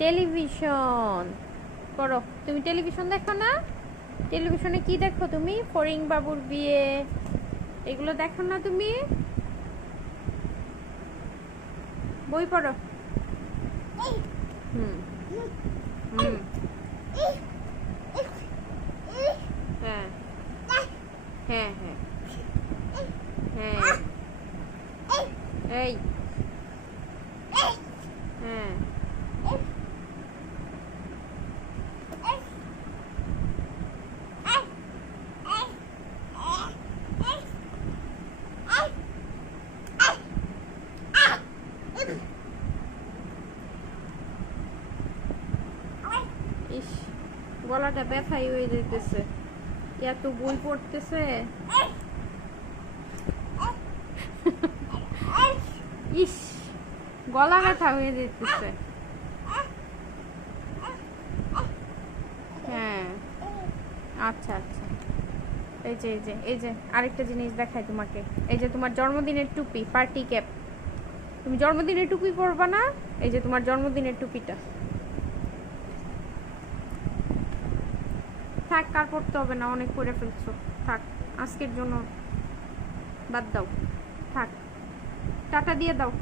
Television করো। তুমি television দেখো না? টেলিভিশনে কি দেখো তুমি? ফড়িং বাবুর বিয়ে এগুলো দেখো না তুমি? বই পড়ো। হুম হুম হ্যাঁ হ্যাঁ হ্যাঁ হ্যাঁ এই হ্যাঁ ইস, গলাটা ব্যথাই হয়ে যেতেছে, এত বই পড়তেছে। ইস, গলা ব্যথা হয়ে যেতেছে। হ্যাঁ আচ্ছা আচ্ছা, এই যে এই যে এই যে আরেকটা জিনিস দেখাই তোমাকে। এই যে তোমার জন্মদিনের টুপি, পার্টি ক্যাপ। তুমি জন্মদিনের টুপি পরবা না? এই যে তোমার জন্মদিনের টুপিটা। থাক, কার পড়তে হবে না, অনেক করে ফেলছো। থাক, আজকের জন্য বাদ দাও। থাক, টাটা দিয়ে দাও।